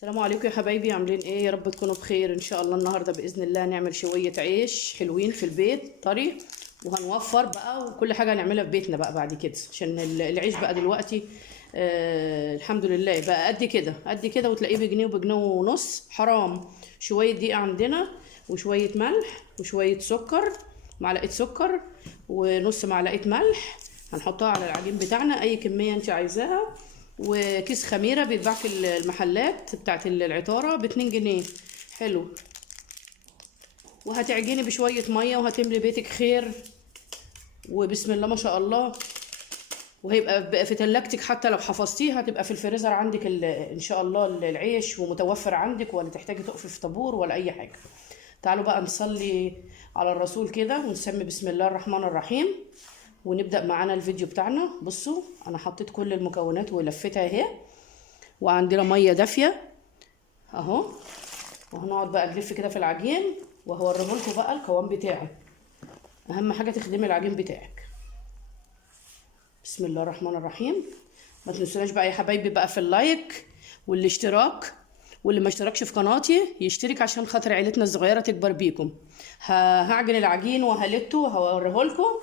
السلام عليكم يا حبايبي، عاملين ايه؟ يا رب تكونوا بخير ان شاء الله. النهارده باذن الله نعمل شويه عيش حلوين في البيت طري، وهنوفر بقى وكل حاجه هنعملها في بيتنا بقى بعد كده، عشان العيش بقى دلوقتي الحمد لله بقى قد كده قد كده، وتلاقيه بجنيه وبجنيه ونص. حرام. شويه دقيق عندنا وشويه ملح وشويه سكر، معلقه سكر ونص معلقه ملح، هنحطها على العجين بتاعنا اي كميه انت عايزاها. وكيس خميره بيتباع في المحلات بتاعت العطاره ب2 جنيه، حلو. وهتعجني بشويه ميه وهتملي بيتك خير، وبسم الله ما شاء الله. وهيبقى بقى في تلاجتك، حتى لو حفظتيه هتبقى في الفريزر عندك ان شاء الله العيش، ومتوفر عندك، ولا تحتاجي تقفي في طابور ولا اي حاجه. تعالوا بقى نصلي على الرسول كده ونسمي بسم الله الرحمن الرحيم، ونبدأ معانا الفيديو بتاعنا. بصوا انا حطيت كل المكونات ولفتها اهي، وعندنا ميه دافيه اهو، وهنقعد بقى نلف كده في العجين، وهوريه لكم بقى القوام بتاعه. اهم حاجه تخدمي العجين بتاعك. بسم الله الرحمن الرحيم. ما تنسوناش بقى يا حبايبي بقى في اللايك والاشتراك، واللي ما اشتركش في قناتي يشترك عشان خاطر عيلتنا الصغيره تكبر بيكم. هعجن العجين وهلته وهوريه لكم.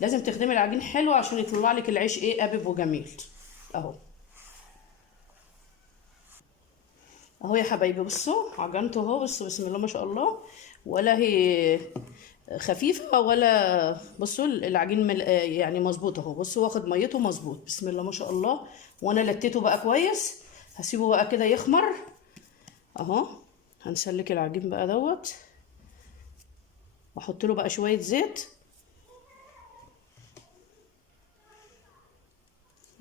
لازم تخدمي العجين حلو عشان يطلع لك العيش ايه، قابب وجميل اهو. اهو يا حبايبي بصوا عجنته اهو، بصوا بسم الله ما شاء الله، ولا هي خفيفه ولا. بصوا العجين يعني مظبوط اهو، بصوا واخد ميته مظبوط بسم الله ما شاء الله. وانا لتيته بقى كويس، هسيبه بقى كده يخمر اهو. هنسلك العجين بقى دوت، واحط له بقى شويه زيت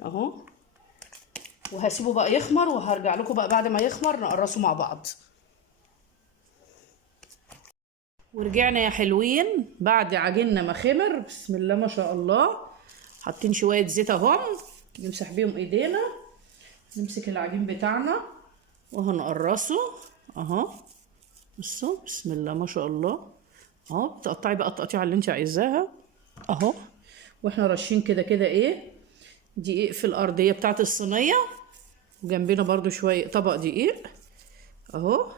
اهو، وهسيبه بقى يخمر، وهرجع لكم بقى بعد ما يخمر نقرصه مع بعض. ورجعنا يا حلوين بعد عجيننا ما خمر بسم الله ما شاء الله. حاطين شويه زيت اهم نمسح بيهم ايدينا. نمسك العجين بتاعنا وهنقرصه اهو. بصوا بسم الله ما شاء الله اهو. تقطعي بقى التقطيعه اللي انت عايزاها اهو. واحنا راشين كده كده ايه، دقيق في الارضيه بتاعت الصينيه، وجنبنا برضو شويه طبق دقيق اهو.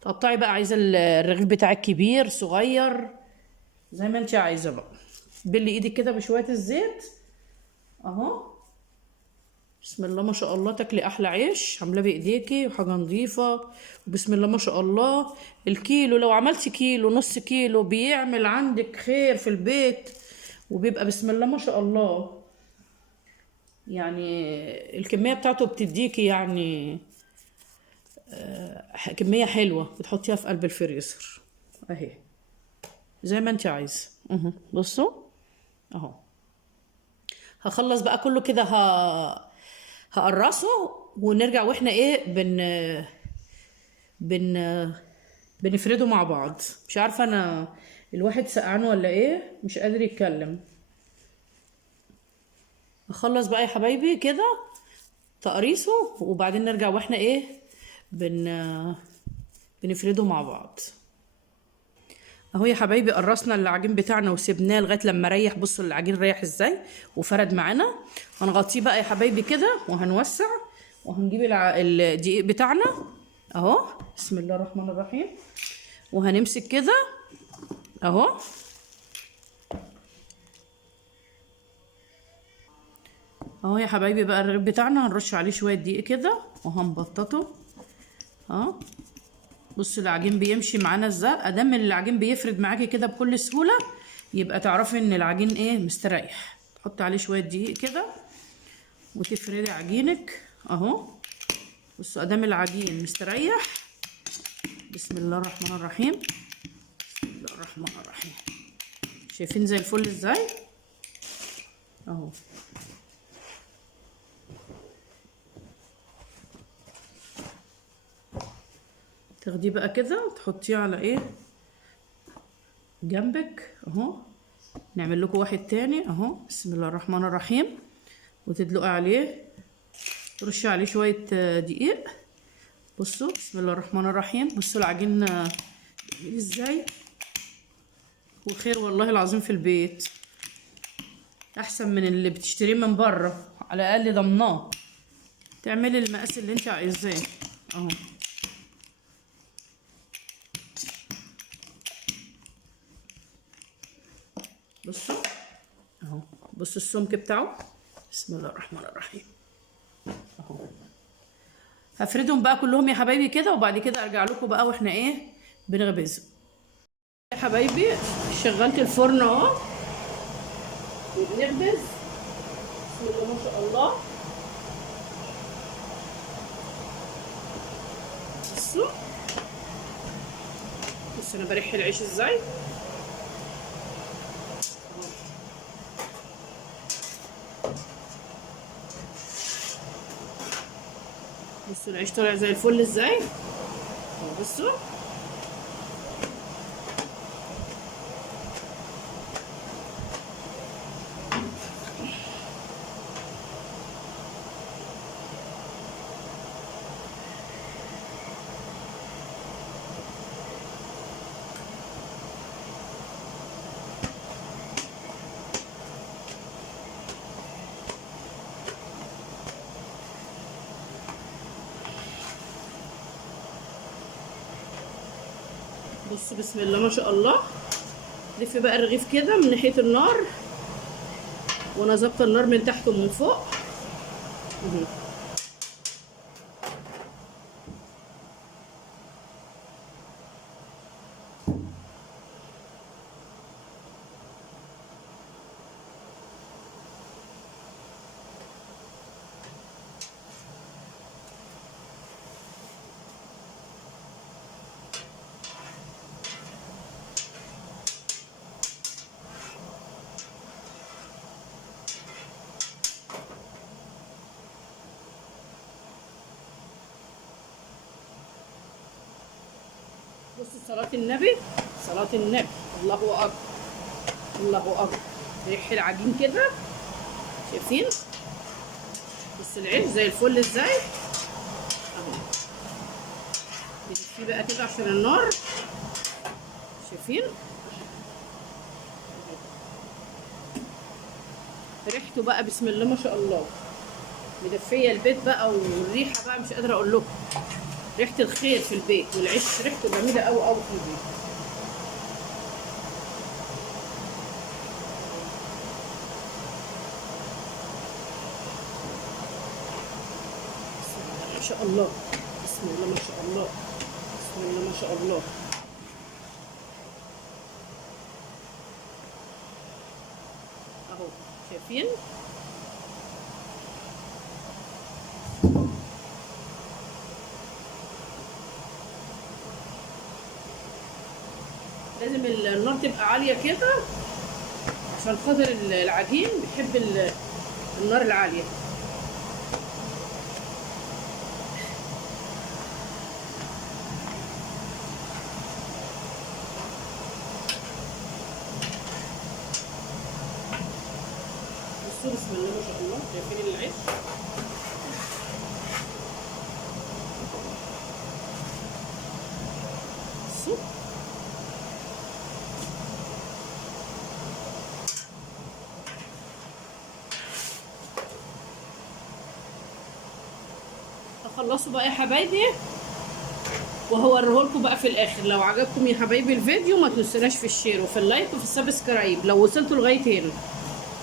تقطعي بقى، عايزه الرغيف بتاعك كبير صغير زي ما انت عايزه بقى. بلي ايدك كده بشويه الزيت اهو. بسم الله ما شاء الله، تاكلي احلى عيش عاملاه بايديكي وحاجه نظيفه. وبسم الله ما شاء الله، الكيلو لو عملتي كيلو نص كيلو بيعمل عندك خير في البيت، وبيبقى بسم الله ما شاء الله. يعني الكميه بتاعته بتديكي يعني كميه حلوه، بتحطيها في قلب الفريزر اهي زي ما انت عايزه اهو. بصوا اهو. هخلص بقى كله كده، هقرصه ونرجع واحنا ايه بن بنفرده مع بعض. مش عارفه انا الواحد سقعان ولا ايه، مش قادر يتكلم. هخلص بقى يا حبايبي كده تقريصه، وبعدين نرجع واحنا ايه بنفرده مع بعض اهو. يا حبايبي قرصنا العجين بتاعنا وسيبناه لغايه لما ريح. بصوا العجين ريح ازاي وفرد معانا. هنغطيه بقى يا حبايبي كده، وهنوسع، وهنجيب الدقيق بتاعنا اهو. بسم الله الرحمن الرحيم. وهنمسك كده اهو اهو يا حبايبي. بقى الرغيف بتاعنا هنرش عليه شويه دقيق كده وهنبططه اهو. بصوا العجين بيمشي معانا ازاي. ادام العجين بيفرد معاكي كده بكل سهوله، يبقى تعرفي ان العجين ايه، مستريح. تحطي عليه شويه دقيق كده وتفردي عجينك اهو. بصوا ادام العجين مستريح. بسم الله الرحمن الرحيم. بسم الله الرحمن الرحيم. شايفين زي الفل ازاي اهو. تاخديه بقى كده تحطيه على ايه جنبك اهو. نعمل لكم واحد تاني اهو. بسم الله الرحمن الرحيم. وتدلقي عليه، ترشي عليه شويه دقيق. بصوا بسم الله الرحمن الرحيم. بصوا العجين جميل ازاي، وخير والله العظيم في البيت، احسن من اللي بتشتريه من بره، على الاقل ضمناه. تعملي المقاس اللي انت عايزاه اهو. بصوا اهو، بصوا السمك بتاعه. بسم الله الرحمن الرحيم اهو. هفردهم بقى كلهم يا حبايبي كده، وبعد كده ارجع لكم بقى واحنا ايه بنخبزهم يا حبايبي. شغلت الفرن اهو وبنخبز. بسم الله ما شاء الله. بصوا انا بريح العيش ازاي. بصوا العيش طالع زي الفل ازاي. بصوا بصوا بسم الله ما شاء الله. لف بقى الرغيف كده من ناحيه النار، وانا ظابطه النار من تحت ومن فوق. بصوا صلاة النبي، صلاة النبي، الله أكبر الله أكبر. ريح العجين كده، شايفين؟ بص العيش زي الفل ازاي اهو. نلفيه بقى كده عشان النار، شايفين؟ ريحته بقى بسم الله ما شاء الله مدفيه البيت بقى، والريحه بقى مش قادره اقول لكم. ريحه الخير في البيت، والعيش ريحته جميله قوي قوي في البيت. ما شاء الله، بسم الله ما شاء الله، بسم الله ما شاء الله. اهو شايفين؟ لازم النار تبقى عاليه كده عشان خاطر العجين بيحب النار العاليه. بسم الله ما شاء الله، شايفين العيش؟ بصوا هخلصوا بقى يا حبايبي وهوريهولكم بقى في الاخر. لو عجبكم يا حبايبي الفيديو ما تنسوناش في الشير وفي اللايك وفي السبسكرايب. لو وصلتوا لغايه هنا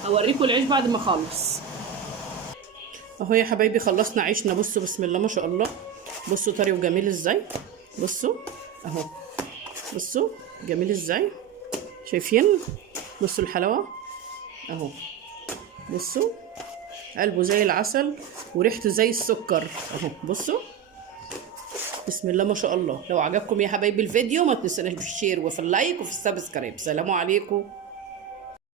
هوريكم العيش بعد ما اخلص. اهو يا حبايبي خلصنا عيشنا. بصوا بسم الله ما شاء الله، بصوا طري وجميل ازاي. بصوا اهو، بصوا جميل ازاي، شايفين؟ بصوا الحلاوه اهو، بصوا قلبه زي العسل وريحته زي السكر اهو. بصوا بسم الله ما شاء الله. لو عجبكم يا حبايبي الفيديو ما تنسوناش في الشير وفي اللايك وفي السبسكرايب. سلام عليكم.